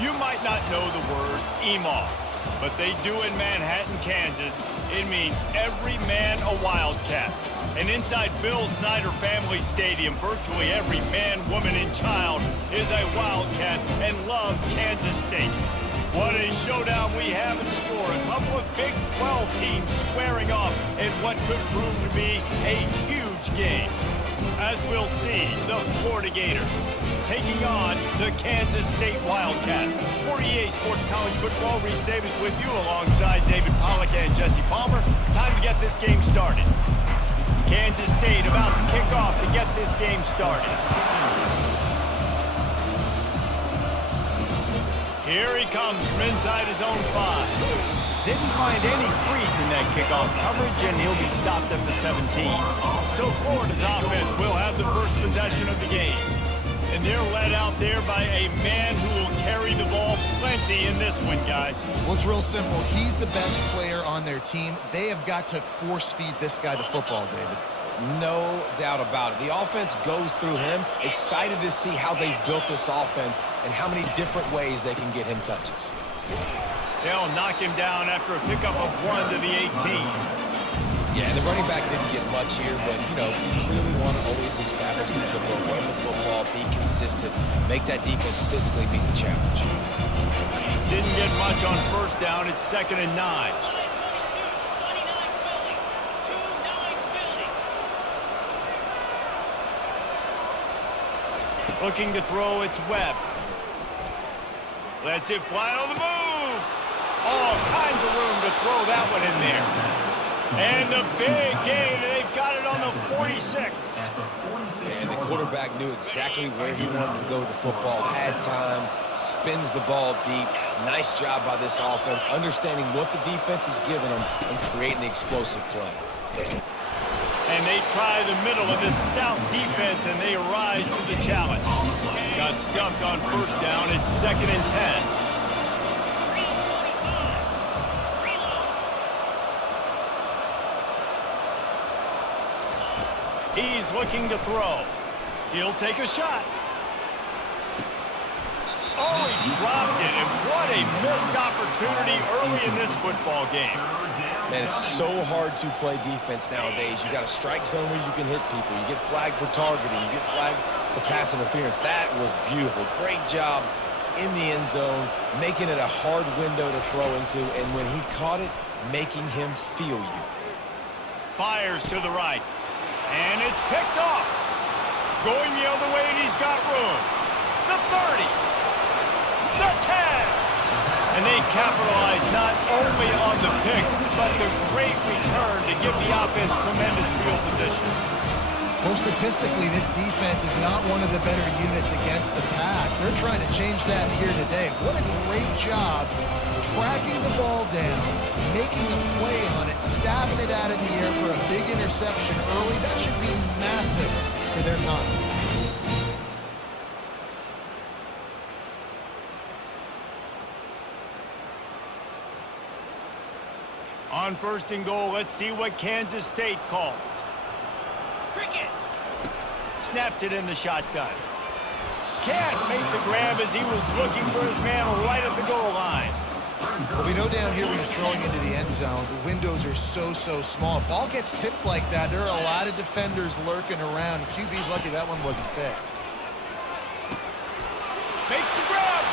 You might not know the word EMAW, but they do in Manhattan, Kansas. It means every man a Wildcat. And inside Bill Snyder Family Stadium, virtually every man, woman, and child is a Wildcat and loves Kansas State. What a showdown we have in store. A couple of Big 12 teams squaring off in what could prove to be a huge game. As we'll see, the Florida Gators taking on the Kansas State Wildcats. For EA Sports College Football, Reese Davis with you alongside David Pollack and Jesse Palmer. Time to get this game started. Kansas State about to kick off to get this game started. Here he comes from inside his own 5. Didn't find any crease in that kickoff coverage, and he'll be stopped at the 17. So Florida's offense will have the first possession of the game. And they're led out there by a man who will carry the ball plenty in this one, guys. Well, it's real simple. He's the best player on their team. They have got to force-feed this guy the football, David. No doubt about it. The offense goes through him. Excited to see how they've built this offense and how many different ways they can get him touches. They'll knock him down after a pickup of 1 to the 18. Yeah, the running back didn't get much here, but, you know, you clearly want to always establish the tempo, run the football, be consistent, make that defense physically meet the challenge. Didn't get much on first down. It's 2nd and 9. Looking to throw, it's Webb. Lets it fly on the move. All kinds of room to throw that one in there. And the big gain, and they've got it on the 46. And the quarterback knew exactly where he wanted to go with the football, had time, spins the ball deep. Nice job by this offense, understanding what the defense is giving them and creating the explosive play. And they try the middle of this stout defense, and they rise to the challenge. Got stuffed on first down. It's 2nd and 10. He's looking to throw. He'll take a shot. Oh, he dropped it, and what a missed opportunity early in this football game. Man, it's so hard to play defense nowadays. You got a strike zone where you can hit people. You get flagged for targeting. You get flagged for pass interference. That was beautiful. Great job in the end zone, making it a hard window to throw into, and when he caught it, making him feel you. Fires to the right. And it's picked off. Going the other way, and he's got room. The 30. The 10. And they capitalize not only on the pick, but the great return to give the offense tremendous field position. Well, statistically, this defense is not one of the better units against the pass. They're trying to change that here today. What a great job tracking the ball down, making a play on it, stabbing it out of the air for a big interception early. That should be massive for their confidence. On 1st and goal, let's see what Kansas State calls. Cricket. Snaps it in the shotgun. Can't make the grab as he was looking for his man right at the goal line. Well, we know down here when you're throwing into the end zone, the windows are so small. If ball gets tipped like that, there are a lot of defenders lurking around. QB's lucky that one wasn't picked. Makes the grab,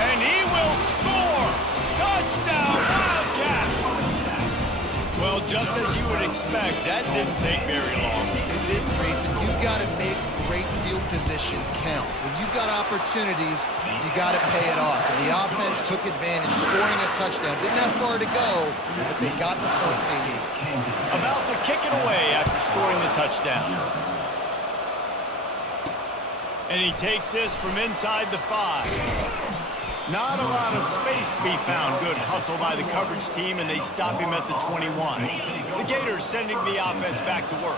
and he will score. Touchdown, Wildcats. Well, just as you would expect, that didn't take very long. It didn't, Reese, and you've got to make great field position count. When you've got opportunities, you got to pay it off. And the offense took advantage, scoring a touchdown. Didn't have far to go, but they got the points they needed. About to kick it away after scoring the touchdown. And he takes this from inside the 5. Not a lot of space to be found. Good hustle by the coverage team, and they stop him at the 21. The Gators sending the offense back to work.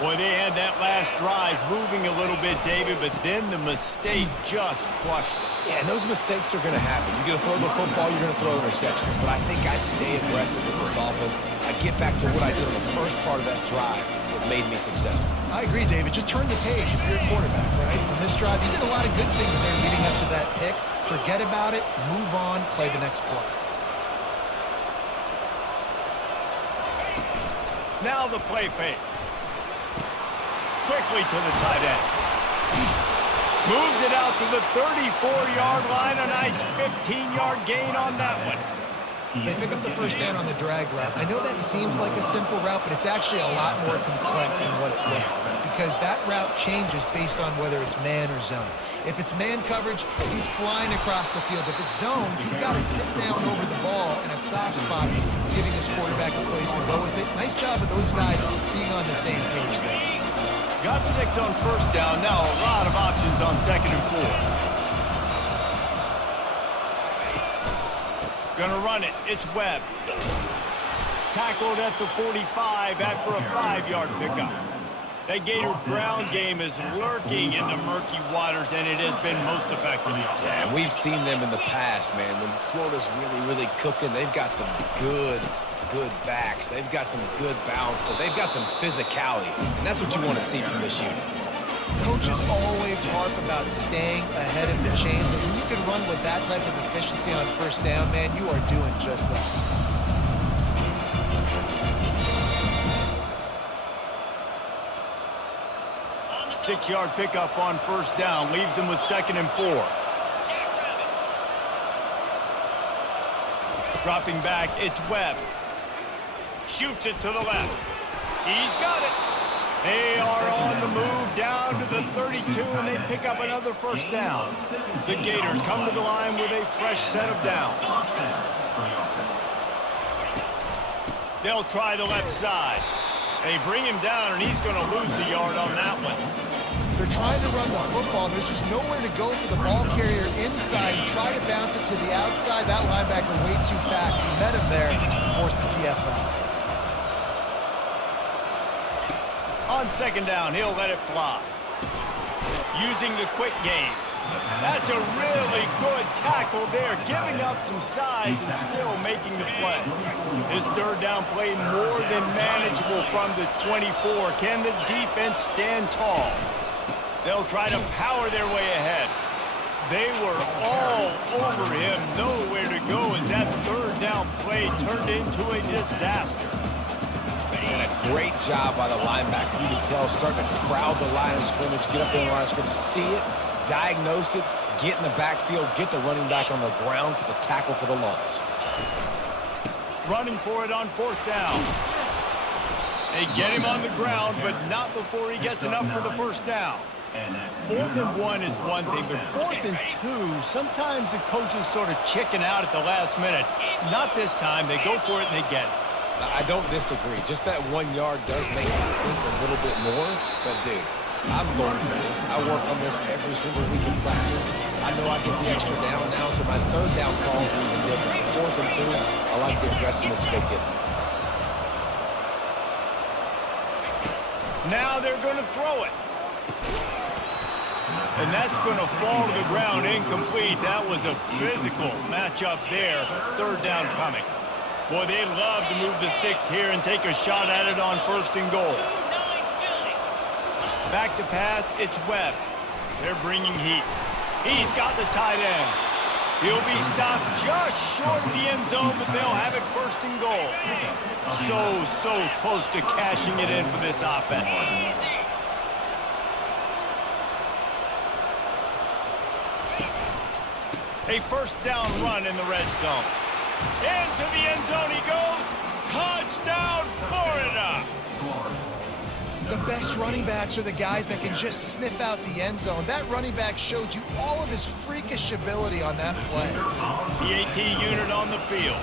Boy, they had that last drive moving a little bit, David, but then the mistake just crushed them. Yeah, and those mistakes are going to happen. You're going to throw the football, you're going to throw interceptions. But I think I stay aggressive with this offense. I get back to what I did on the first part of that drive that made me successful. I agree, David. Just turn the page if you're a quarterback, right? On this drive, you did a lot of good things there leading up to that pick. Forget about it, move on, play the next play. Now the play fake. Quickly to the tight end. Moves it out to the 34-yard line. A nice 15-yard gain on that one. They pick up the first down on the drag route. I know that seems like a simple route, but it's actually a lot more complex than what it looks like because that route changes based on whether it's man or zone. If it's man coverage, he's flying across the field. If it's zone, he's got to sit down over the ball in a soft spot, giving his quarterback a place to go with it. Nice job of those guys being on the same page there. Got 6 on first down. Now a lot of options on 2nd and 4. Gonna run it. It's Webb. Tackled at the 45 after a 5-yard pickup. That Gator ground game is lurking in the murky waters, and it has been most effective. Yeah, and we've seen them in the past, man. When Florida's really cooking, they've got some good backs. They've got some good balance, but they've got some physicality, and that's what you want to see from this unit. Coaches always harp about staying ahead of the chains, and when you can run with that type of efficiency on first down, man, you are doing just that. Six-yard pickup on first down leaves him with 2nd and 4. Dropping back, it's Webb. Shoots it to the left. He's got it. They are on the move down to the 32, and they pick up another first down. The Gators come to the line with a fresh set of downs. They'll try the left side. They bring him down, and he's going to lose a yard on that one. They're trying to run the football. There's just nowhere to go for the ball carrier inside. He tried to bounce it to the outside. That linebacker way too fast. He met him there and forced the TFL. On 2nd down, he'll let it fly. Using the quick game. That's a really good tackle there, giving up some size and still making the play. This 3rd down play more than manageable from the 24. Can the defense stand tall? They'll try to power their way ahead. They were all over him, nowhere to go as that 3rd down play turned into a disaster. And a great job by the linebacker. You can tell, starting to crowd the line of scrimmage, get up there in the line of scrimmage, see it, diagnose it, get in the backfield, get the running back on the ground for the tackle for the loss. Running for it on 4th down. They get him on the ground, but not before he gets enough for the first down. 4th and 1 is one thing, but 4th and 2, sometimes the coaches sort of chicken out at the last minute. Not this time. They go for it and they get it. I don't disagree. Just that 1 yard does make me think a little bit more. But, dude, I'm going for this. I work on this every single week in practice. I know I get the extra down now, so my 3rd down calls are even different. 4th and 2, I like the aggressiveness to go get it. Now they're going to throw it. And that's going to fall to the ground incomplete. That was a physical matchup there. 3rd down coming. Boy, they'd love to move the sticks here and take a shot at it on 1st and goal. Back to pass, it's Webb. They're bringing heat. He's got the tight end. He'll be stopped just short of the end zone, but they'll have it 1st and goal. So close to cashing it in for this offense. A first down run in the red zone. Into the end zone he goes. Touchdown, Florida! The best running backs are the guys that can just sniff out the end zone. That running back showed you all of his freakish ability on that play. The AT unit on the field.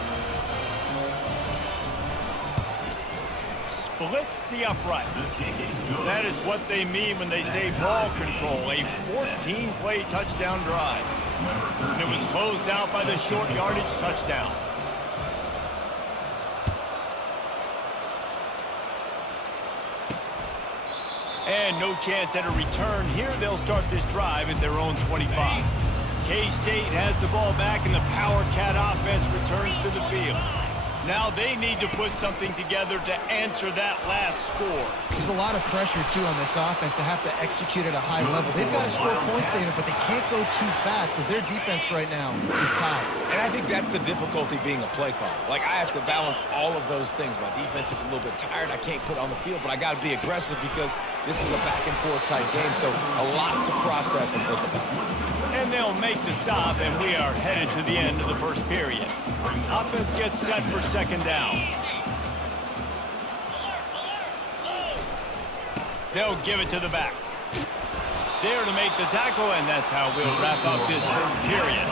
Splits the uprights. That is what they mean when they say ball control. A 14-play touchdown drive. And it was closed out by the short yardage touchdown. And no chance at a return. Here they'll start this drive at their own 25. K-State has the ball back and the Power Cat offense returns to the field. Now they need to put something together to answer that last score. There's a lot of pressure, too, on this offense to have to execute at a high level. They've got to score points, David, but they can't go too fast because their defense right now is tied. And I think that's the difficulty being a play caller. Like, I have to balance all of those things. My defense is a little bit tired. I can't put it on the field, but I got to be aggressive because this is a back-and-forth type game, so a lot to process and think about. And they'll make the stop, and we are headed to the end of the first period. Offense gets set for second down. They'll give it to the back. There to make the tackle, and that's how we'll wrap up this first period.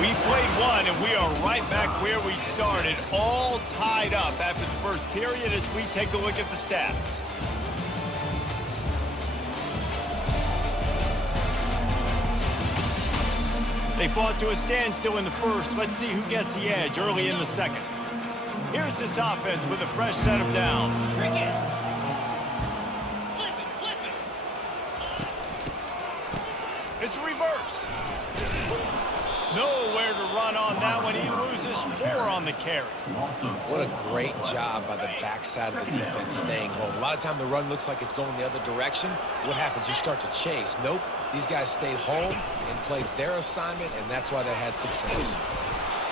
We played one, and we are right back where we started, all tied up after the first period as we take a look at the stats. They fought to a standstill in the first. Let's see who gets the edge early in the second. Here's this offense with a fresh set of downs. Cricket. Flip it. It's reverse. Nowhere to run on that one. He loses 4 on the carry. What a great job by the backside of the defense staying home. A lot of time the run looks like it's going the other direction. What happens? You start to chase. Nope. These guys stayed home and played their assignment, and that's why they had success.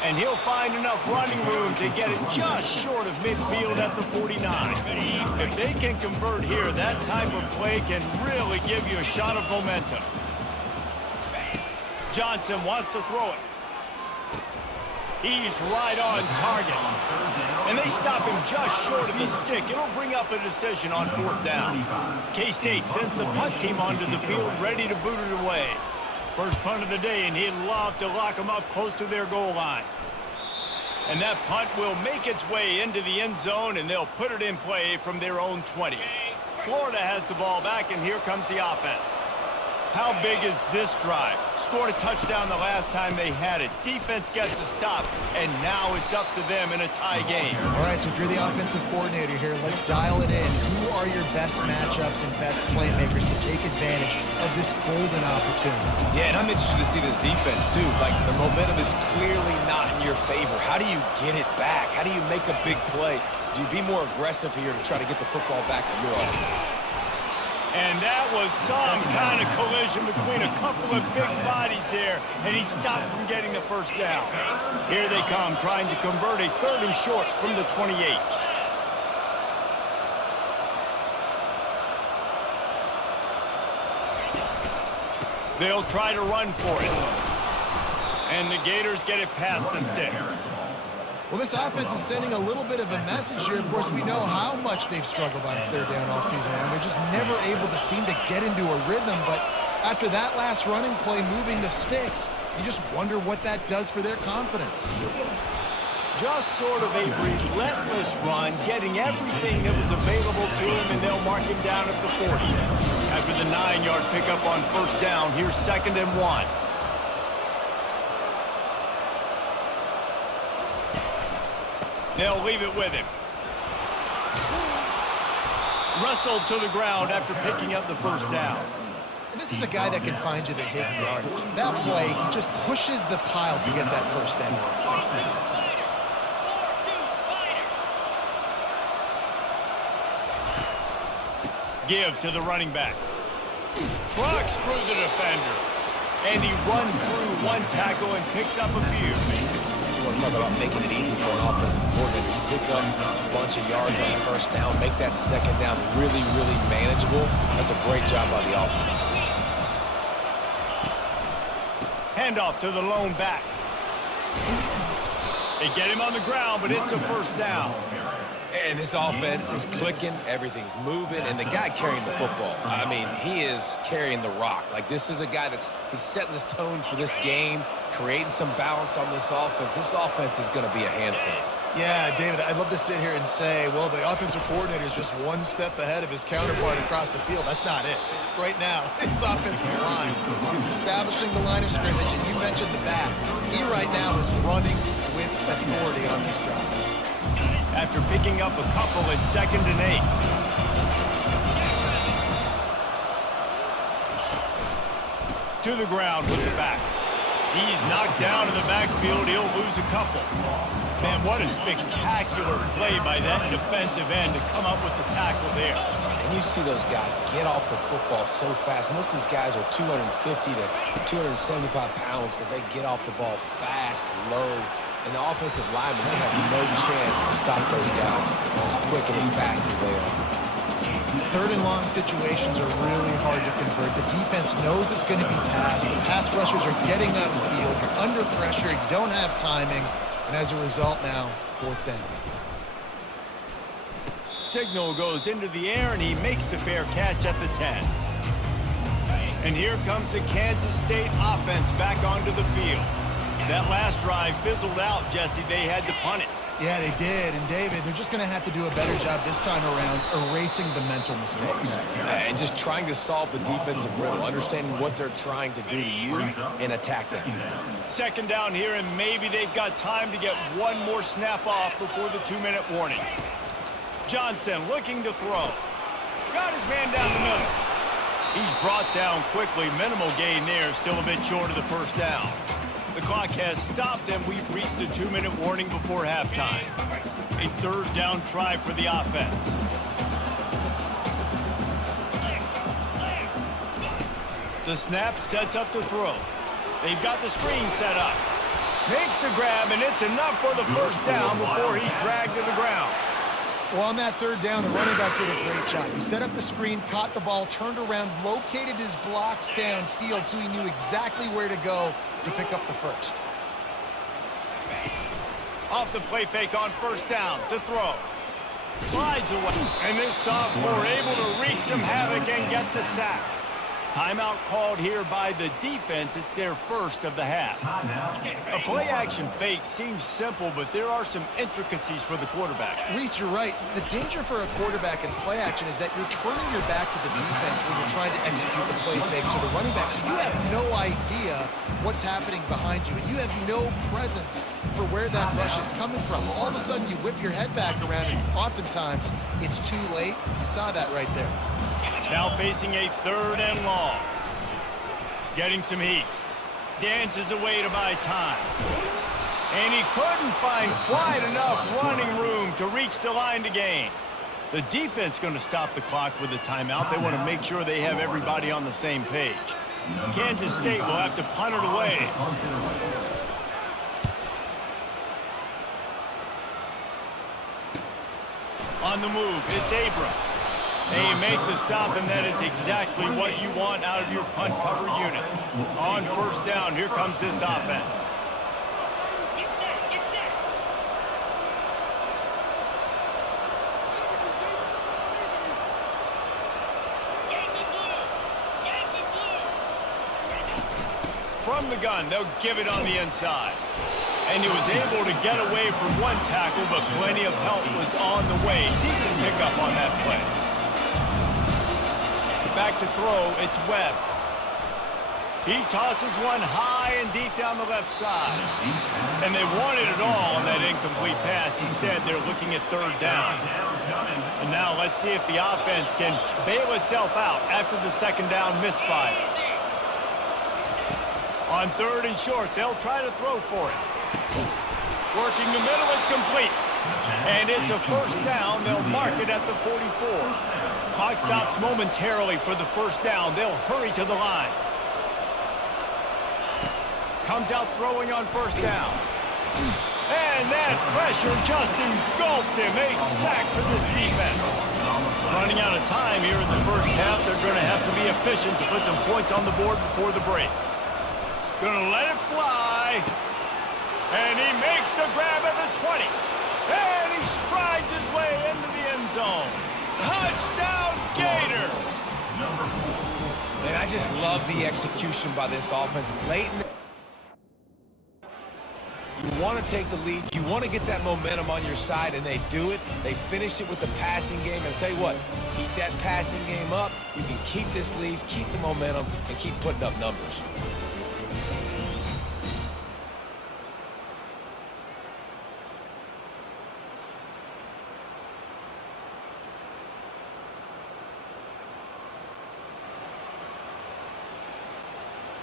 And he'll find enough running room to get it just short of midfield at the 49. If they can convert here, that type of play can really give you a shot of momentum. Johnson wants to throw it. He's right on target. And they stop him just short of the stick. It'll bring up a decision on 4th down. K-State sends the punt team onto the field, ready to boot it away. First punt of the day, and he'd love to lock them up close to their goal line. And that punt will make its way into the end zone, and they'll put it in play from their own 20. Florida has the ball back, and here comes the offense. How big is this drive? Scored a touchdown the last time they had it. Defense gets a stop, and now it's up to them in a tie game. All right, so if you're the offensive coordinator here, let's dial it in. Who are your best matchups and best playmakers to take advantage of this golden opportunity? Yeah, and I'm interested to see this defense, too. Like, the momentum is clearly not in your favor. How do you get it back? How do you make a big play? Do you be more aggressive here to try to get the football back to your offense? And that was some kind of collision between a couple of big bodies there, and he stopped from getting the first down. Here they come, trying to convert a 3rd and short from the 28. They'll try to run for it. And the Gators get it past the sticks. Well, this offense is sending a little bit of a message here. Of course, we know how much they've struggled on 3rd down all season long. They're just never able to seem to get into a rhythm. But after that last running play moving the sticks, you just wonder what that does for their confidence. Just sort of a relentless run, getting everything that was available to him, and they'll mark him down at the 40. After the 9-yard pickup on 1st down, here's 2nd and 1. They'll leave it with him. Wrestled to the ground after picking up the 1st down. And this is a guy that can find you the hidden yardage. That play, he just pushes the pile to get that 1st down. Give to the running back. Trucks through the defender. And he runs through one tackle and picks up a few. You want to talk about making it easy for an offensive coordinator. You pick up a bunch of yards on 1st down, make that 2nd down really, really manageable. That's a great job by the offense. Handoff to the lone back. They get him on the ground, but it's a 1st down. And this offense is clicking, everything's moving, and the guy carrying the football, I mean, he is carrying the rock. Like, this is a guy he's setting this tone for this game, creating some balance on this offense. This offense is going to be a handful. Yeah, David, I'd love to sit here and say, well, the offensive coordinator is just one step ahead of his counterpart across the field. That's not it. Right now, his offensive line is establishing the line of scrimmage, and you mentioned the back. He right now is running with authority on this job. After picking up a couple at 2nd and 8. To the ground with the back. He's knocked down in the backfield. He'll lose a couple. Man, what a spectacular play by that defensive end to come up with the tackle there. And you see those guys get off the football so fast. Most of these guys are 250 to 275 pounds, but they get off the ball fast, low. And the offensive linemen, they have no chance to stop those guys as quick and as fast as they are. Third and long situations are really hard to convert. The defense knows it's going to be passed. The pass rushers are getting upfield. You're under pressure. You don't have timing. And as a result now, fourth down. Signal goes into the air, and he makes the fair catch at the 10. And here comes the Kansas State offense back onto the field. That last drive fizzled out, Jesse. They had to punt it. Yeah, they did. And, David, they're just going to have to do a better job this time around erasing the mental mistakes. And just trying to solve the defensive riddle, understanding what they're trying to do to you and attack them. Second down here, and maybe they've got time to get one more snap off before the 2-minute warning. Johnson looking to throw. Got his man down the middle. He's brought down quickly. Minimal gain there, still a bit short of the first down. The clock has stopped, and we've reached the 2-minute warning before halftime. A third down try for the offense. The snap sets up the throw. They've got the screen set up. Makes the grab, and it's enough for the first down before he's dragged to the ground. Well, on that third down, the running back did a great job. He set up the screen, caught the ball, turned around, located his blocks downfield so he knew exactly where to go to pick up the first. Off the play fake on first down to throw. Slides away. And this sophomore able to wreak some havoc and get the sack. Timeout called here by the defense. It's their first of the half. A play-action fake seems simple, but there are some intricacies for the quarterback. Reese, you're right. The danger for a quarterback in play action is that you're turning your back to the defense when you're trying to execute the play fake to the running back. So you have no idea what's happening behind you, and you have no presence for where that rush is coming from. All of a sudden, you whip your head back around, and oftentimes it's too late. You saw that right there. Now facing a third and long. Getting some heat. Dances away to buy time. And he couldn't find quite enough running room to reach the line to gain. The defense going to stop the clock with a timeout. They want to make sure they have everybody on the same page. Kansas State will have to punt it away. On the move, it's Abrams. They make the stop, and that is exactly what you want out of your punt cover unit. On first down, here comes this offense. Get set, get set. Yankee blue, Yankee blue. From the gun, they'll give it on the inside. And he was able to get away from one tackle, but plenty of help was on the way. Decent pickup on that play. Back to throw, it's Webb. He tosses one high and deep down the left side. And they wanted it all on that incomplete pass. Instead, they're looking at third down. And now let's see if the offense can bail itself out after the second down misfire. On third and short, they'll try to throw for it. Working the middle, it's complete. And it's a first down. They'll mark it at the 44. Clock stops momentarily for the first down. They'll hurry to the line. Comes out throwing on first down. And that pressure just engulfed him. A sack for this defense. Running out of time here in the first half. They're going to have to be efficient to put some points on the board before the break. Going to let it fly. And he makes the grab at the 20. And he strides his way into the end zone. Touchdown, Gators! Man, I just love the execution by this offense. Late in the... You want to take the lead. You want to get that momentum on your side, and they do it. They finish it with the passing game. And I'll tell you what, keep that passing game up. You can keep this lead, keep the momentum, and keep putting up numbers.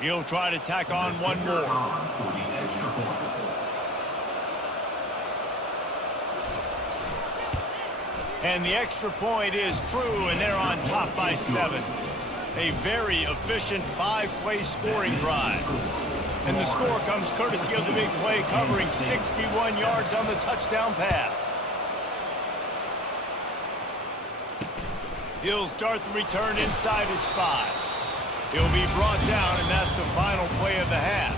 He'll try to tack on one more. And the extra point is true, and they're on top by 7. A very efficient 5-play scoring drive. And the score comes courtesy of the big play, covering 61 yards on the touchdown pass. He'll start the return inside his 5. He'll be brought down, and that's the final play of the half.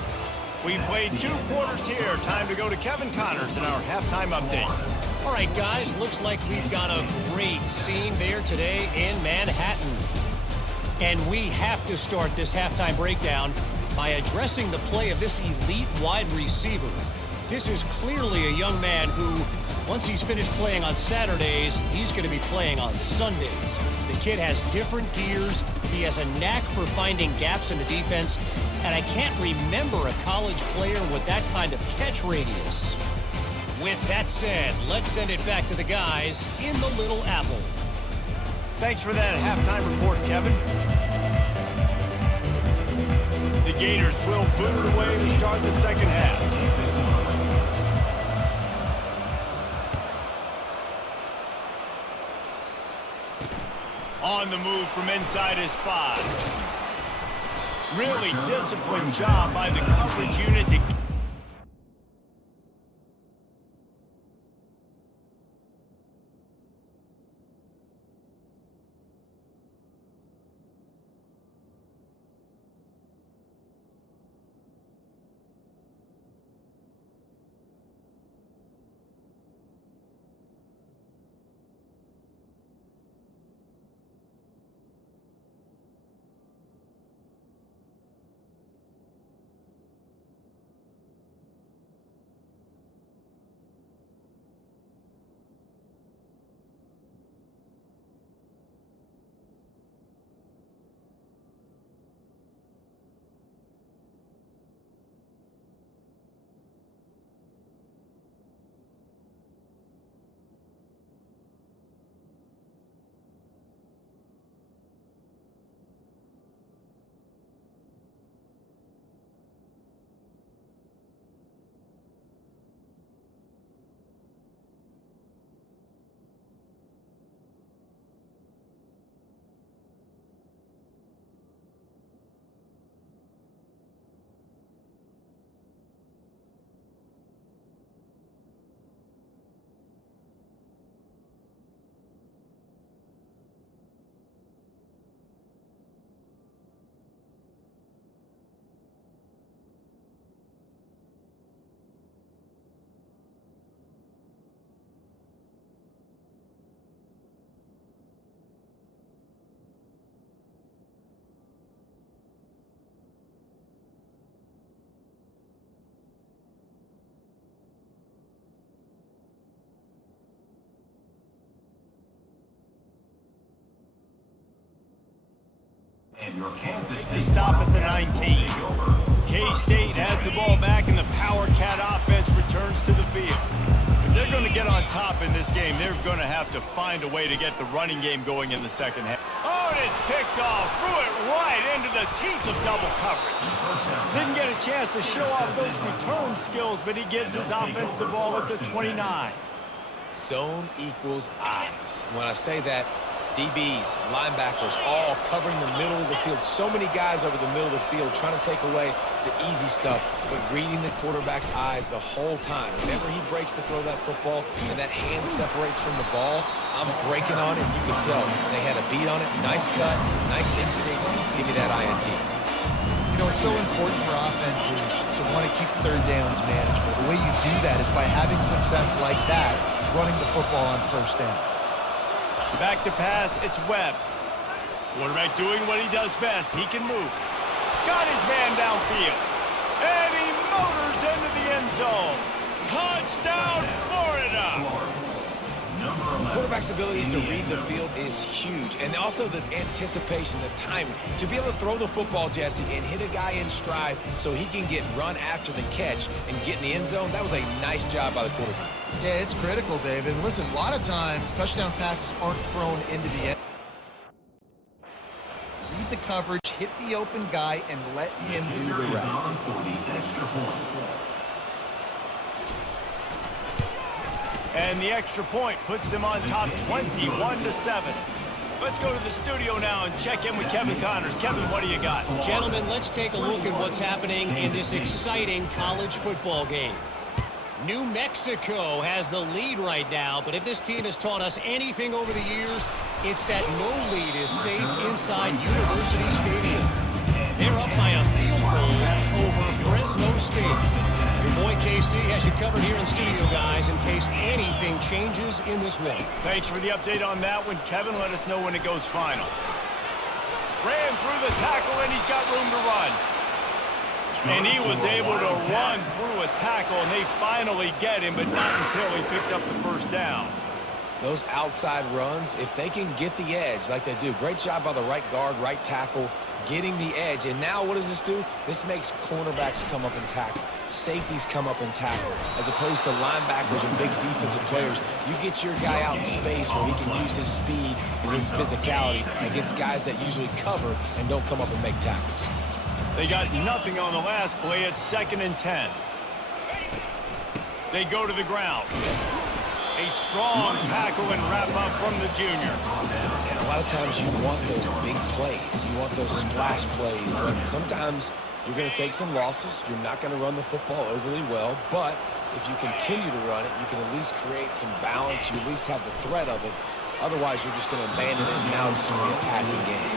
We played 2 quarters here. Time to go to Kevin Connors in our halftime update. All right, guys, looks like we've got a great scene there today in Manhattan. And we have to start this halftime breakdown by addressing the play of this elite wide receiver. This is clearly a young man who, once he's finished playing on Saturdays, he's going to be playing on Sundays. The kid has different gears. He has a knack for finding gaps in the defense. And I can't remember a college player with that kind of catch radius. With that said, let's send it back to the guys in the Little Apple. Thanks for that halftime report, Kevin. The Gators will boot it away to start the second half. On the move from inside his 5. Really disciplined job by the coverage unit to to stop at the 19. K-State has the ball back, and the Power Cat offense returns to the field. If they're going to get on top in this game, they're going to have to find a way to get the running game going in the second half. Oh, and it's picked off. Threw it right into the teeth of double coverage. Didn't get a chance to show off those return skills, but he gives his offense the ball at the 29. Zone equals eyes. When I say that, DBs, linebackers, all covering the middle of the field. So many guys over the middle of the field trying to take away the easy stuff, but reading the quarterback's eyes the whole time. Whenever he breaks to throw that football and that hand separates from the ball, I'm breaking on it. You can tell they had a beat on it. Nice cut, nice instincts. Give me that INT. You know, it's so important for offenses to want to keep third downs manageable. The way you do that is by having success like that, running the football on first down. Back to pass, it's Webb. Quarterback doing what he does best. He can move. Got his man downfield. And he motors into the end zone. Touchdown, Florida! Quarterback's abilities to read the field is huge, and also the anticipation, the timing. To be able to throw the football, Jesse, and hit a guy in stride so he can get run after the catch and get in the end zone, that was a nice job by the quarterback. Yeah, it's critical, David. And listen, a lot of times touchdown passes aren't thrown into the end. the coverage, hit the open guy, and let him do the rest. And the extra point puts them on top 21-7. Let's go to the studio now and check in with Kevin Connors. Kevin, what do you got? Gentlemen, let's take a look at what's happening in this exciting college football game. New Mexico has the lead right now, but if this team has taught us anything over the years, it's that no lead is safe inside University Stadium. They're up by a field goal over Fresno State. Your boy KC has you covered here in studio, guys, in case anything changes in this one. Thanks for the update on that one, Kevin. Let us know when it goes final. Ran through the tackle, and he's got room to run. And he was able to run through a tackle, and they finally get him, but not until he picks up the first down. Those outside runs, if they can get the edge like they do, great job by the right guard, right tackle, getting the edge. And now what does this do? This makes cornerbacks come up and tackle. Safeties come up and tackle. As opposed to linebackers and big defensive players, you get your guy out in space where he can use his speed and his physicality against guys that usually cover and don't come up and make tackles. They got nothing on the last play. It's 2nd and 10. They go to the ground. A strong tackle and wrap up from the junior. And a lot of times you want those big plays. You want those splash plays. But sometimes you're going to take some losses. You're not going to run the football overly well. But if you continue to run it, you can at least create some balance. You at least have the threat of it. Otherwise, you're just going to abandon it, and now it's just going to be a passing game.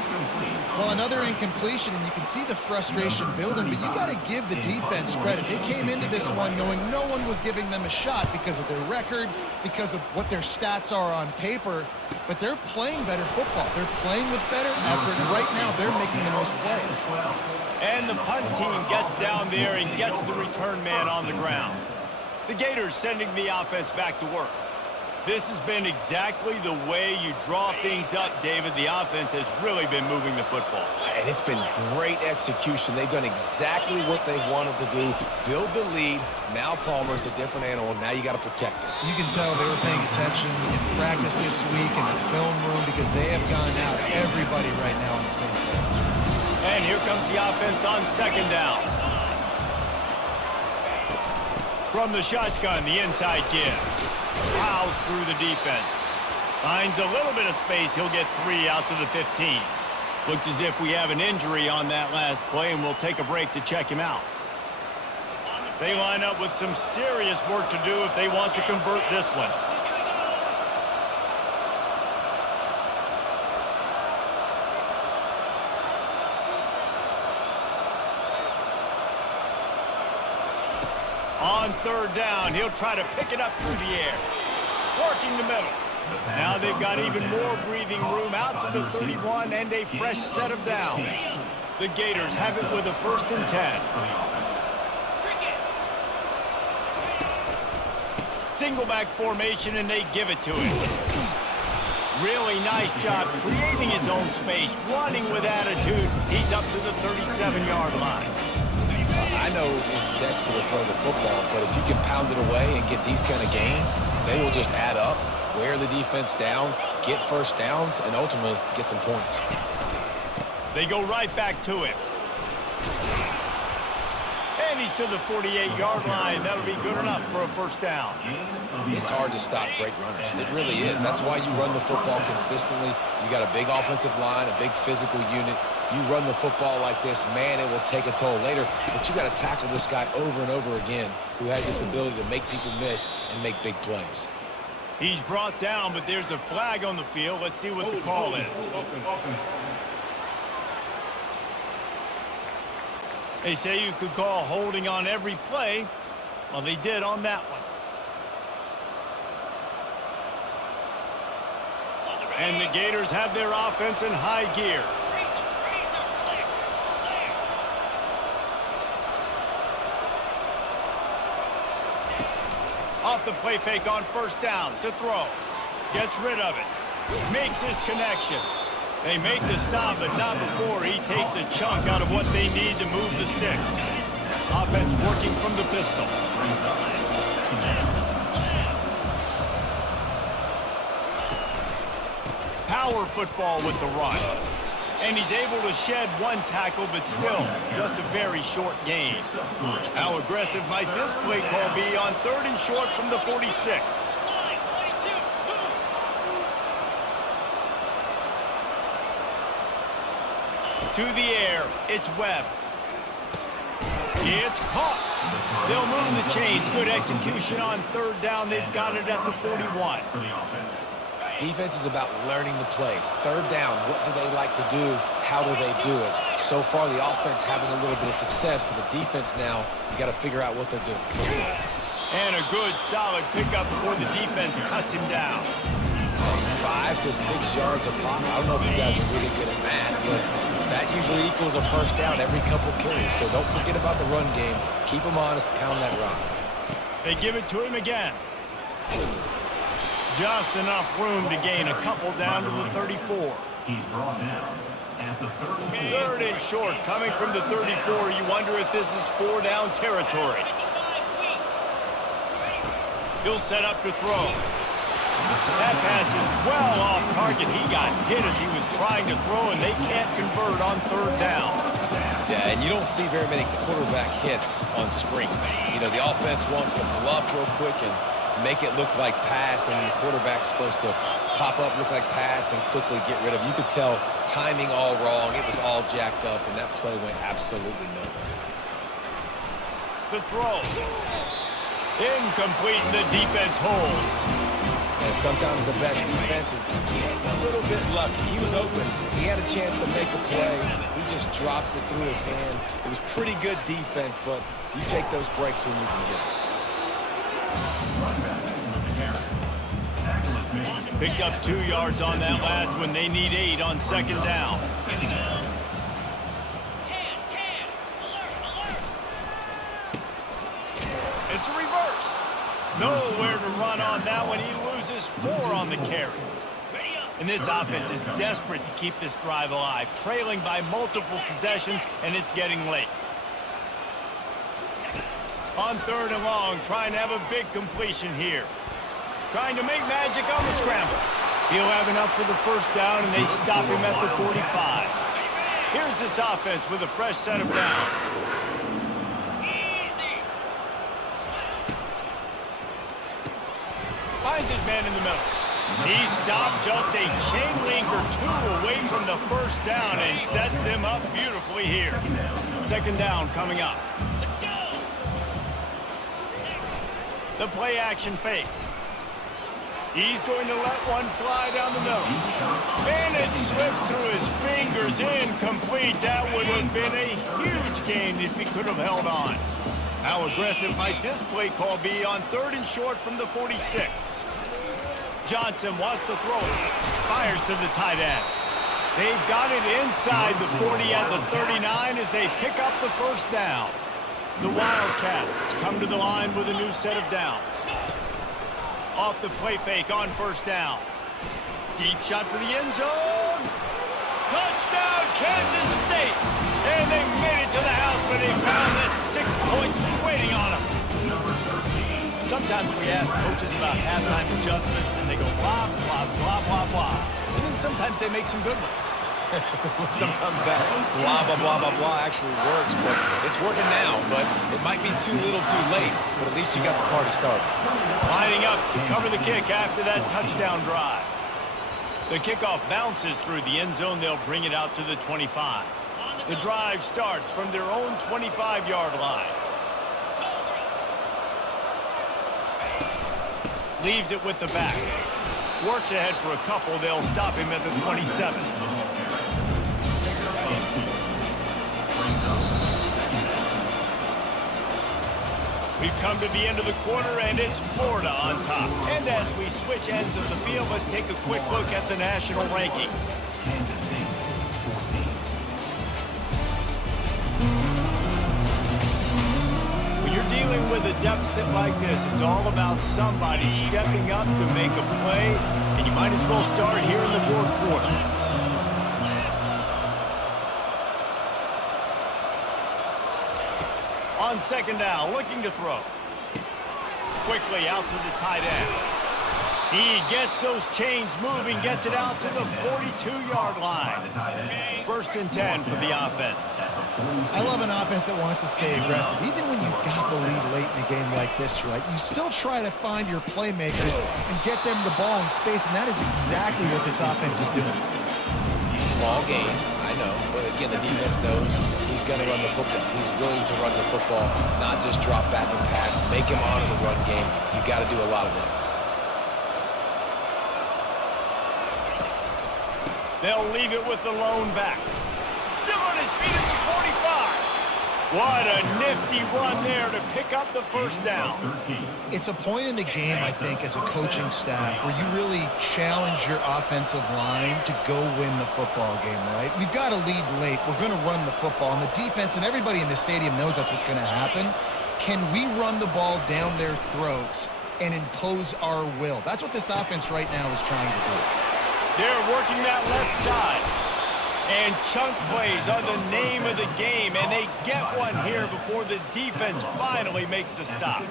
Well, another incompletion, and you can see the frustration building, but you got to give the defense credit. They came into this one knowing no one was giving them a shot because of their record, because of what their stats are on paper, but they're playing better football. They're playing with better effort, and right now they're making the most plays. And the punt team gets down there and gets the return man on the ground. The Gators sending the offense back to work. This has been exactly the way you draw things up, David. The offense has really been moving the football. And it's been great execution. They've done exactly what they've wanted to do. Build the lead. Now Palmer's a different animal. Now you got to protect it. You can tell they were paying attention in practice this week in the film room because they have gone out, everybody right now on the same page. And here comes the offense on 2nd down. From the shotgun, the inside give. Plows through the defense. Finds a little bit of space. He'll get 3 out to the 15. Looks as if we have an injury on that last play, and we'll take a break to check him out. They line up with some serious work to do if they want to convert this one. On 3rd down, he'll try to pick it up through the air. Working the middle. Now they've got even more breathing room out to the 31 and a fresh set of downs. The Gators have it with a 1st and 10. Single back formation, and they give it to him. Really nice job creating his own space, running with attitude. He's up to the 37-yard line. I know it's sexy to throw the football, but if you can pound it away and get these kind of gains, they will just add up, wear the defense down, get first downs, and ultimately get some points. They go right back to him. And he's to the 48-yard line. That'll be good enough for a 1st down. It's hard to stop great runners. It really is. That's why you run the football consistently. You got a big offensive line, a big physical unit. You run the football like this, man, it will take a toll later. But you got to tackle this guy over and over again who has this ability to make people miss and make big plays. He's brought down, but there's a flag on the field. Let's see what the call is. They say you could call holding on every play. Well, they did on that one. And the Gators have their offense in high gear. Off the play fake on 1st down to throw. Gets rid of it. Makes his connection. They make the stop, but not before he takes a chunk out of what they need to move the sticks. Offense working from the pistol. Power football with the run. And he's able to shed one tackle, but still, just a very short gain. How aggressive might this play call be on 3rd and short from the 46? Line 22 moves. To the air, it's Webb. It's caught. They'll move the chains. Good execution on 3rd down. They've got it at the 41. Defense is about learning the plays. 3rd down, what do they like to do? How do they do it? So far, the offense having a little bit of success, but the defense now, you got to figure out what they're doing. And a good, solid pickup before the defense cuts him down. 5 to 6 yards a pop. I don't know if you guys are really good at math, but that usually equals a 1st down every couple carries. So don't forget about the run game. Keep them honest, pound that rock. They give it to him again. Just enough room to gain a couple down to the 34. He's brought down at the 34. 3rd and short coming from the 34. You wonder if this is 4 down territory. 55 weak. He'll set up to throw. That pass is well off target. He got hit as he was trying to throw, and they can't convert on 3rd down. Yeah, and you don't see very many quarterback hits on screens. You know, the offense wants to bluff real quick and make it look like pass, and then the quarterback's supposed to pop up, look like pass, and quickly get rid of it. You could tell timing all wrong. It was all jacked up, and that play went absolutely nowhere. The throw. Incomplete, and the defense holds. And sometimes the best defense is getting a little bit lucky. He was open. He had a chance to make a play. He just drops it through his hand. It was pretty good defense, but you take those breaks when you can get them. Picked up 2 yards on that last one. They need 8 on 2nd down. Can. Alert, alert. It's a reverse. Nowhere to run on that one. He loses 4 on the carry. Ready up. And this offense is desperate to keep this drive alive, trailing by multiple possessions, and it's getting late. On 3rd and long, trying to have a big completion here. Trying to make magic on the scramble. He'll have enough for the 1st down, and they stop him at the 45. Here's this offense with a fresh set of downs. Easy. Finds his man in the middle. He stopped just a chain link or 2 away from the 1st down and sets them up beautifully here. 2nd down coming up. Let's go. The play action fake. He's going to let one fly down the middle. And it slips through his fingers, incomplete. That would have been a huge gain if he could have held on. How aggressive might this play call be on 3rd and short from the 46? Johnson wants to throw it. Fires to the tight end. They've got it inside the 40 at the 39 as they pick up the 1st down. The Wildcats come to the line with a new set of downs. Off the play fake on 1st down. Deep shot for the end zone. Touchdown, Kansas State. And they made it to the house where they found that 6 points waiting on them. Sometimes we ask coaches about halftime adjustments, and they go blah, blah, blah, blah, blah. And then sometimes they make some good ones. Sometimes that blah, blah, blah, blah, blah actually works, but it's working now. But it might be too little too late, but at least you got the party started. Lining up to cover the kick after that touchdown drive. The kickoff bounces through the end zone. They'll bring it out to the 25. The drive starts from their own 25-yard line. Leaves it with the back. Works ahead for a couple. They'll stop him at the 27. We've come to the end of the quarter, and it's Florida on top. And as we switch ends of the field, let's take a quick look at the national rankings. When you're dealing with a deficit like this, it's all about somebody stepping up to make a play, and you might as well start here in the 4th quarter. On 2nd down, looking to throw. Quickly out to the tight end. He gets those chains moving, gets it out to the 42-yard line. First and 10 for the offense. I love an offense that wants to stay aggressive. Even when you've got the lead late in a game like this, right, you still try to find your playmakers and get them the ball in space, and that is exactly what this offense is doing. Small game, I know, but again, the defense knows he's going to run the football. He's willing to run the football, not just drop back and pass, make him honor the run game. You got to do a lot of this. They'll leave it with the lone back. Still on his feet at the 45. What a nifty run there to pick up the first down. It's a point in the game, I think, as a coaching staff where you really challenge your offensive line to go win the football game, right? We've got to lead late. We're going to run the football. And the defense and everybody in the stadium knows that's what's going to happen. Can we run the ball down their throats and impose our will? That's what this offense right now is trying to do. They're working that left side. And chunk plays are the name of the game, and they get one here before the defense finally makes the stop.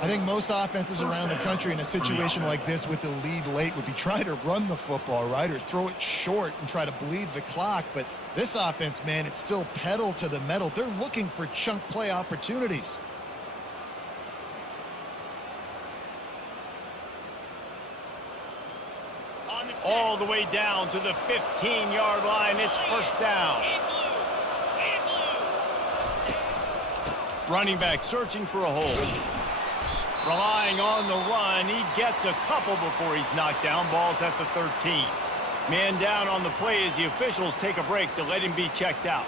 I think most offenses around the country in a situation like this with the lead late would be trying to run the football, right, or throw it short and try to bleed the clock. But this offense, man, it's still pedal to the metal. They're looking for chunk play opportunities. All the way down to the 15-yard line. It's first down. Running back searching for a hole. Relying on the run. He gets a couple before he's knocked down. Ball's at the 13. Man down on the play as the officials take a break to let him be checked out.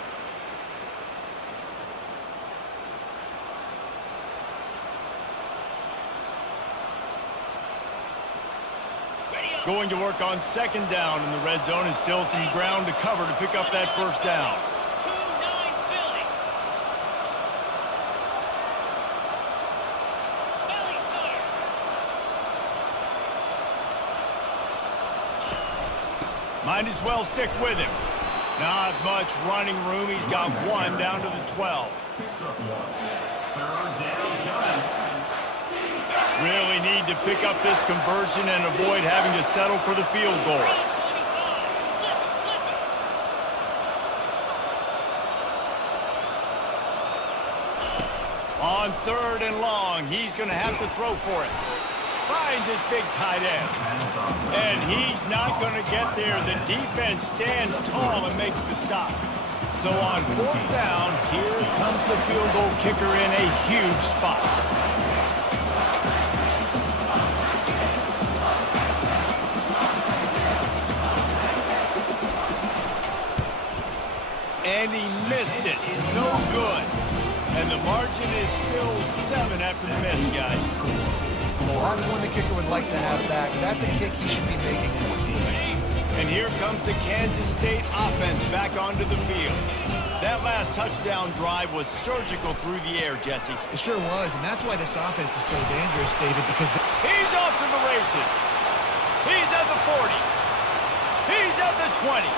Going to work on second down in the red zone, and still some ground to cover to pick up that first down. 2-9 Philly. Belly starter. Might as well stick with him. Not much running room. He's got one down to the 12. Really need to pick up this conversion and avoid having to settle for the field goal. On third and long, he's going to have to throw for it. Finds his big tight end. And he's not going to get there. The defense stands tall and makes the stop. So on fourth down, here comes the field goal kicker in a huge spot. And he missed it. No good. And the margin is still 7 after the miss, guys. Well, that's one the kicker would like to have back. That's a kick he should be making in his sleep. And here comes the Kansas State offense back onto the field. That last touchdown drive was surgical through the air, Jesse. It sure was, and that's why this offense is so dangerous, David, because He's off to the races. He's at the 40. He's at the 20.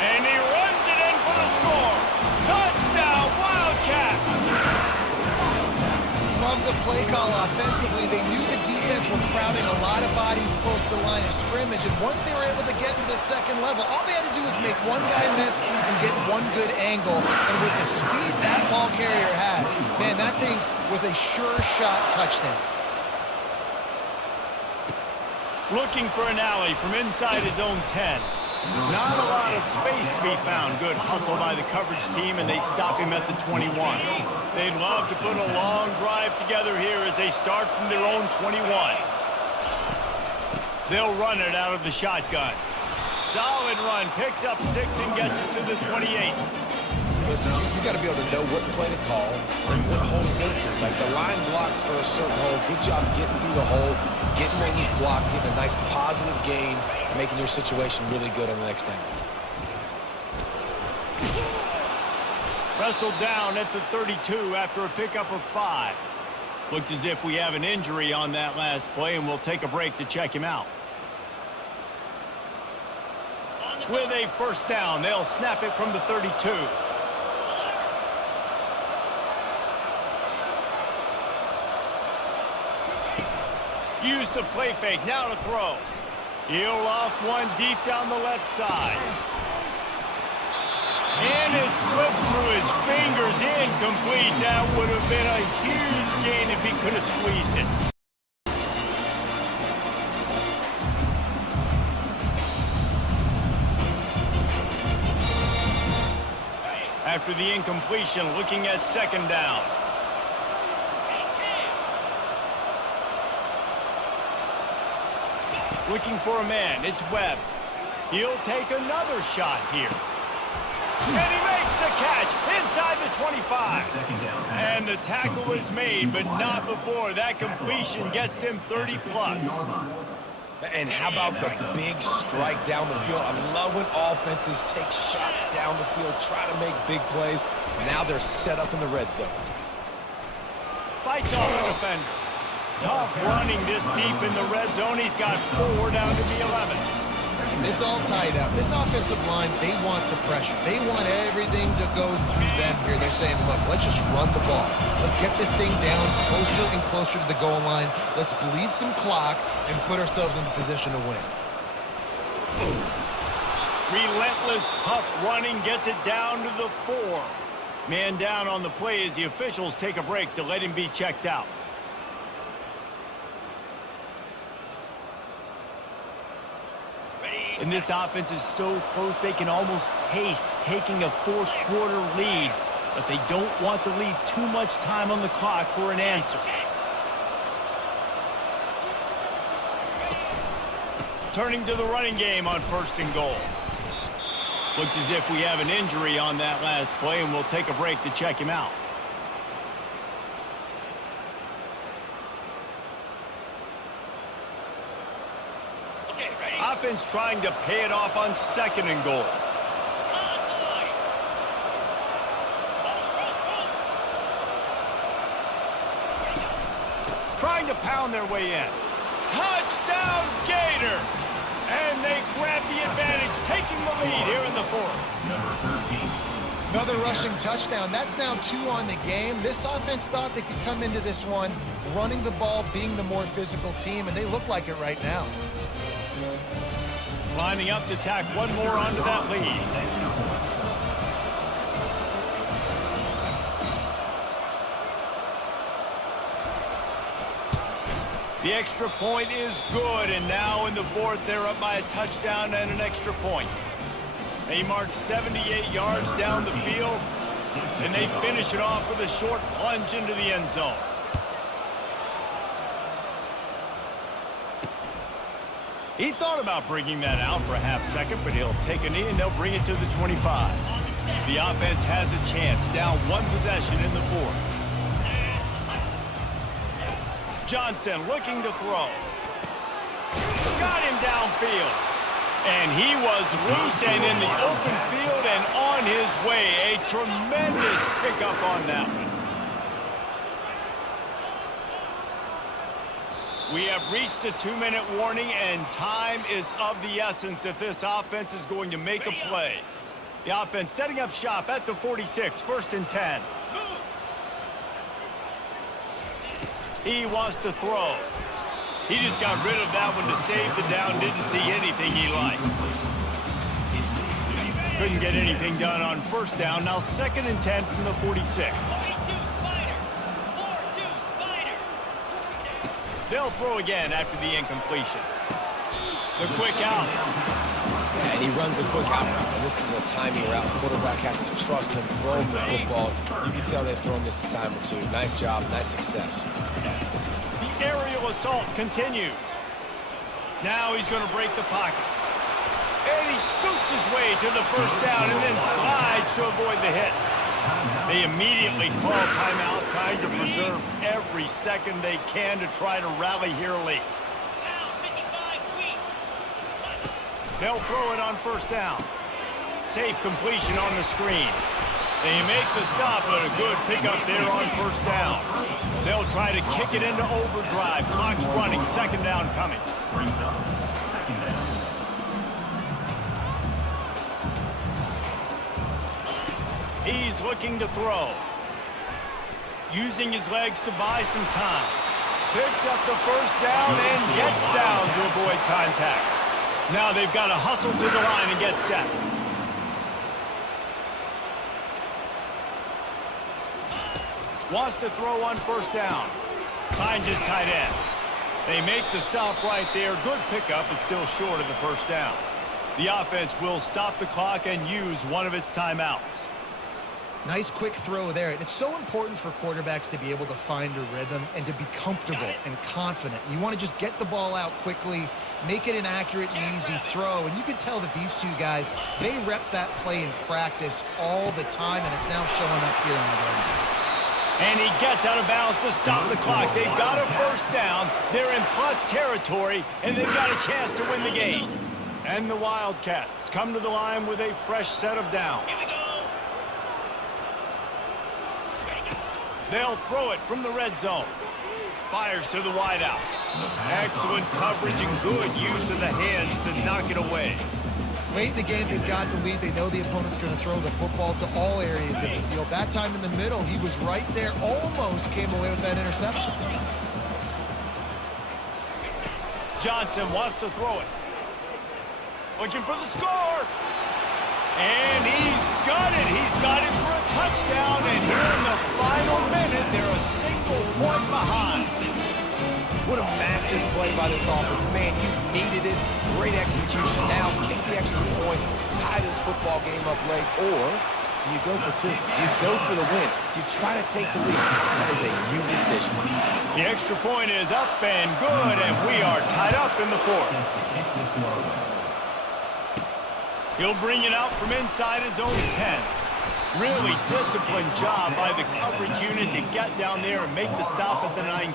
And he runs it in for the score. Touchdown, Wildcats! love the play call offensively. They knew the defense were crowding a lot of bodies close to the line of scrimmage, and once they were able to get to the second level, all they had to do was make one guy miss and get one good angle. And with the speed that ball carrier has, man, that thing was a sure shot touchdown. Looking for an alley from inside his own 10. Not a lot of space to be found. Good hustle by the coverage team, and they stop him at the 21. They'd love to put a long drive together here as they start from their own 21. They'll run it out of the shotgun. Solid run, picks up 6 and gets it to the 28. Listen, you got to be able to know what play to call and what hole to go through. Like the line blocks for a certain hole. Good job getting through the hole, getting where he's blocked, getting a nice positive gain, making your situation really good on the next down. Wrestled down at the 32 after a pickup of 5. Looks as if we have an injury on that last play, and we'll take a break to check him out. With a first down, they'll snap it from the 32. Use the play fake, now to throw. He'll off one deep down the left side. And it slips through his fingers, incomplete. That would have been a huge gain if he could have squeezed it. After the incompletion, looking at second down. Looking for a man, it's Webb. He'll take another shot here. And he makes the catch inside the 25. And the tackle is made, but not before that completion gets them 30+. And how about the big strike down the field? I love when offenses take shots down the field, try to make big plays. Now they're set up in the red zone. Fights off the defender. Tough running this deep in the red zone. He's got 4 down to the 11. It's all tied up. This offensive line, they want the pressure. They want everything to go through them here. They're saying, look, let's just run the ball. Let's get this thing down closer and closer to the goal line. Let's bleed some clock and put ourselves in position to win. Relentless, tough running gets it down to the 4. Man down on the play as the officials take a break to let him be checked out. And this offense is so close they can almost taste taking a fourth-quarter lead, but they don't want to leave too much time on the clock for an answer. Turning to the running game on 1st and goal. Looks as if we have an injury on that last play, and we'll take a break to check him out. Offense trying to pay it off on 2nd and goal. Trying to pound their way in. Touchdown, Gator! And they grab the advantage, taking the lead here in the 4th. Number 13. Another rushing touchdown. That's now 2 on the game. This offense thought they could come into this one running the ball, being the more physical team, and they look like it right now. Lining up to tack one more onto that lead. The extra point is good, and now in the 4th, they're up by a touchdown and an extra point. They march 78 yards down the field, and they finish it off with a short plunge into the end zone. He thought about bringing that out for a half second, but he'll take a knee and they'll bring it to the 25. The offense has a chance, down 1 possession in the 4th. Johnson looking to throw. Got him downfield. And he was loose and in the open field and on his way. A tremendous pickup on that one. We have reached the 2-minute warning, and time is of the essence if this offense is going to make a play. The offense setting up shop at the 46, 1st and 10. He wants to throw. He just got rid of that one to save the down, didn't see anything he liked. Couldn't get anything done on 1st down, now 2nd and 10 from the 46. They'll throw again after the incompletion. The quick out. Yeah, and he runs a quick out route, and this is a timing route. The quarterback has to trust him, throw him the football. You can tell they've thrown this a time or 2. Nice job, nice success. The aerial assault continues. Now he's going to break the pocket. And he scoots his way to the 1st down and then slides to avoid the hit. They immediately call timeout, trying to preserve every second they can to try to rally here late. They'll throw it on 1st down. Safe completion on the screen. They make the stop, but a good pickup there on 1st down. They'll try to kick it into overdrive. Clock's running, 2nd down coming. Brings up 2nd down. He's looking to throw. Using his legs to buy some time. Picks up the first down and gets down to avoid contact. Now they've got to hustle to the line and get set. Wants to throw on first down. Finds his tight end. They make the stop right there. Good pickup, but still short of the first down. The offense will stop the clock and use one of its timeouts. Nice quick throw there. And it's so important for quarterbacks to be able to find a rhythm and to be comfortable and confident. You want to just get the ball out quickly, make it an accurate and easy throw. And you can tell that these two guys, they rep that play in practice all the time, and it's now showing up here in the game. And he gets out of bounds to stop the clock. They've got a first down. They're in plus territory, and they've got a chance to win the game. And the Wildcats come to the line with a fresh set of downs. They'll throw it from the red zone. Fires to the wideout. Excellent coverage and good use of the hands to knock it away. Late in the game, they've got the lead. They know the opponent's going to throw the football to all areas of the field. That time in the middle, he was right there. Almost came away with that interception. Johnson wants to throw it. Looking for the score. And he's got it. He's got it for a touchdown. And here in the final minute, they're a single point behind. What a massive play by this offense. Man, you needed it. Great execution. Now kick the extra point, tie this football game up late, or do you go for two? Do you go for the win? Do you try to take the lead? That is a you decision. The extra point is up and good, and we are tied up in the fourth. He'll bring it out from inside his own 10. Really disciplined job by the coverage unit to get down there and make the stop at the 19.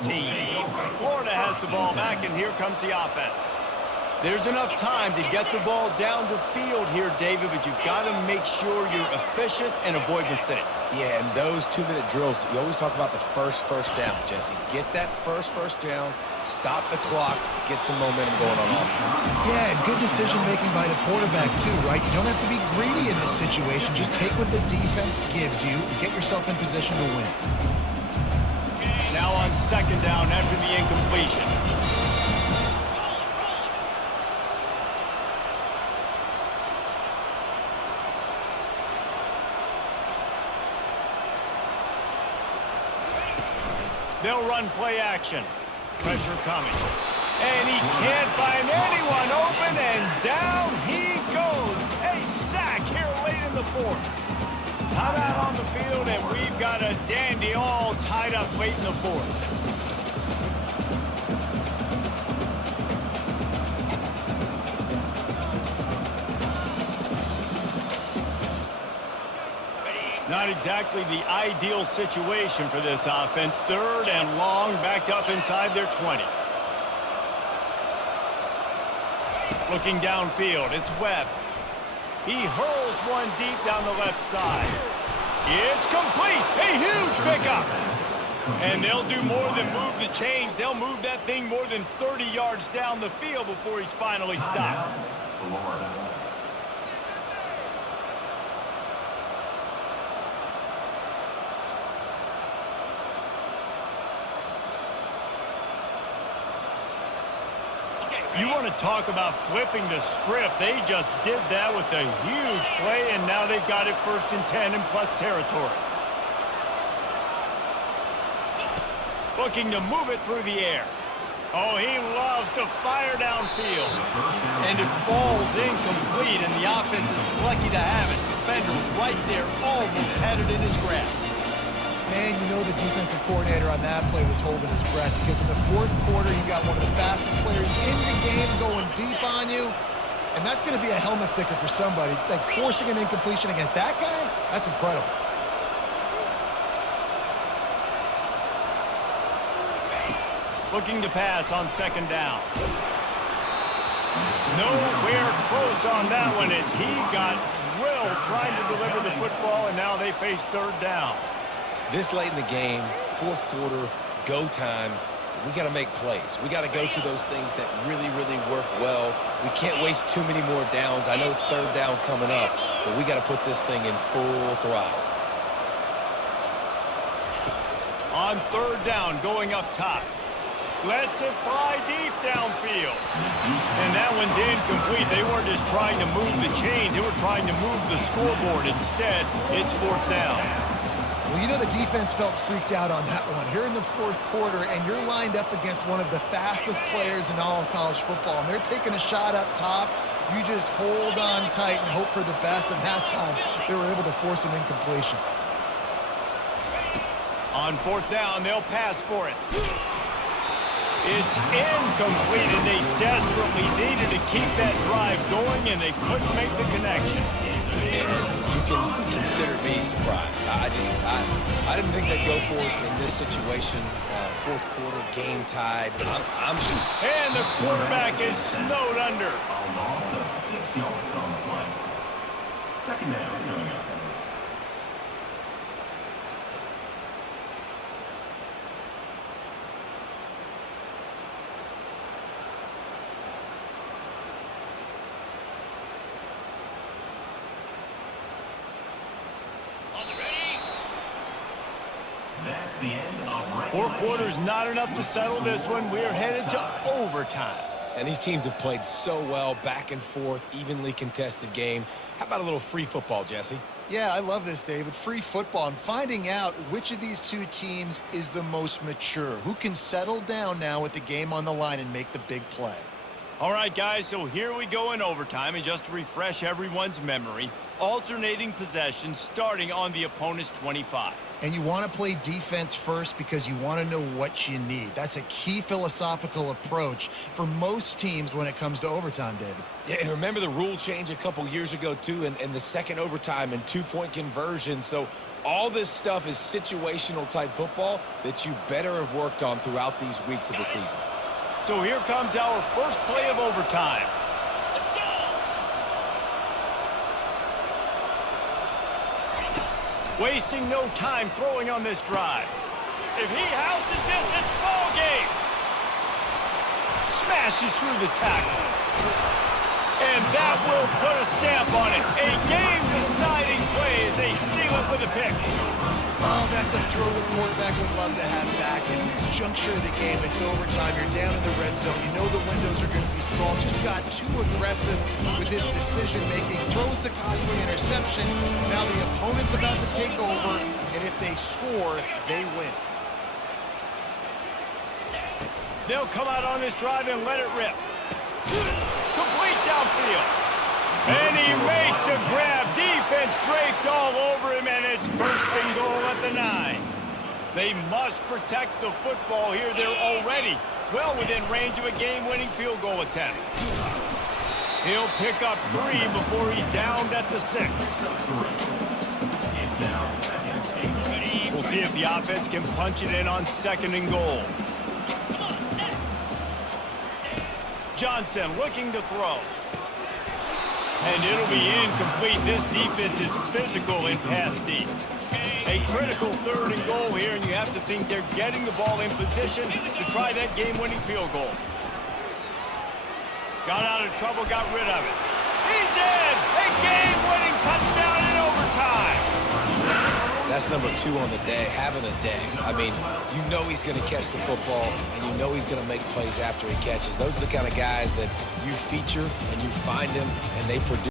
Florida has the ball back, and here comes the offense. There's enough time to get the ball down the field here, David, but you've got to make sure you're efficient and avoid mistakes. Yeah, and those 2-minute drills, you always talk about the first down, Jesse. Get that first down, stop the clock, get some momentum going on offense. Yeah, and good decision-making by the quarterback, too, right? You don't have to be greedy in this situation. Just take what the defense gives you and get yourself in position to win. Now on second down after the incompletion. They'll run play action. Pressure coming. And he can't find anyone open, and down he goes. A sack here late in the fourth. Timeout on the field, and we've got a dandy all tied up late in the fourth. Not exactly the ideal situation for this offense. Third and long, backed up inside their 20. Looking downfield, it's Webb. He hurls one deep down the left side. It's complete. A huge pickup. And they'll do more than move the chains. They'll move that thing more than 30 yards down the field before he's finally stopped. Florida. You want to talk about flipping the script. They just did that with a huge play, and now they've got it 1st and 10 in plus territory. Looking to move it through the air. Oh, he loves to fire downfield. And it falls incomplete, and the offense is lucky to have it. Defender right there almost had it in his grasp. Man, you know the defensive coordinator on that play was holding his breath, because in the fourth quarter, you got one of the fastest players in the game going deep on you, and that's going to be a helmet sticker for somebody. Like, forcing an incompletion against that guy, that's incredible. Looking to pass on second down. Nowhere close on that one as he got drilled trying to deliver the football, and now they face third down. This late in the game, fourth quarter, go time, we got to make plays. We got to go to those things that really, really work well. We can't waste too many more downs. I know it's third down coming up, but we got to put this thing in full throttle. On third down, going up top. Lets it fly deep downfield. And that one's incomplete. They weren't just trying to move the chains. They were trying to move the scoreboard. Instead, it's fourth down. Well, you know the defense felt freaked out on that one. Here in the fourth quarter, and you're lined up against one of the fastest players in all of college football, and they're taking a shot up top. You just hold on tight and hope for the best, and that time they were able to force an incompletion. On fourth down, they'll pass for it. It's incomplete, and they desperately needed to keep that drive going, and they couldn't make the connection. And you can consider me surprised. I didn't think they'd go for it in this situation. Fourth quarter, game tied. I'm And the quarterback is snowed under. A loss of 6 yards on the play. Second down coming up. That's the end of regular Four quarters not enough to settle this one. We're headed to overtime. And these teams have played so well, back and forth, evenly contested game. How about a little free football, Jesse? Yeah, I love this, David. Free football and finding out which of these two teams is the most mature, who can settle down now with the game on the line and make the big play. All right, guys, so here we go in overtime, and just to refresh everyone's memory, alternating possession starting on the opponent's 25. And you want to play defense first because you want to know what you need. That's a key philosophical approach for most teams when it comes to overtime, David. Yeah, and remember the rule change a couple years ago, too, and the second overtime and two-point conversion. So all this stuff is situational type football that you better have worked on throughout these weeks of the season. So here comes our first play of overtime. Let's go! Wasting no time throwing on this drive. If he houses this, it's ball game. Smashes through the tackle. And that will put a stamp on it. A game-deciding play as they seal it with a pick. Oh, that's a throw the quarterback would love to have back. In this juncture of the game, it's overtime. You're down in the red zone. You know the windows are going to be small. Just got too aggressive with his decision-making. Throws the costly interception. Now the opponent's about to take over, and if they score, they win. They'll come out on this drive and let it rip. Complete downfield. And he makes a grab. Defense draped all over him, and it's first and goal at the 9. They must protect the football here. They're already well within range of a game-winning field goal attempt. He'll pick up 3 before he's downed at the 6. It's now second and 8. We'll see if the offense can punch it in on second and goal. Johnson looking to throw. And it'll be incomplete. This defense is physical in pass deep. A critical third and goal here, and you have to think they're getting the ball in position to try that game-winning field goal. Got out of trouble, got rid of it. He's in! A game-winning touchdown in overtime! That's number 2 on the day, having a day. I mean, you know he's going to catch the football, and you know he's going to make plays after he catches. Those are the kind of guys that you feature and you find them, and they produce.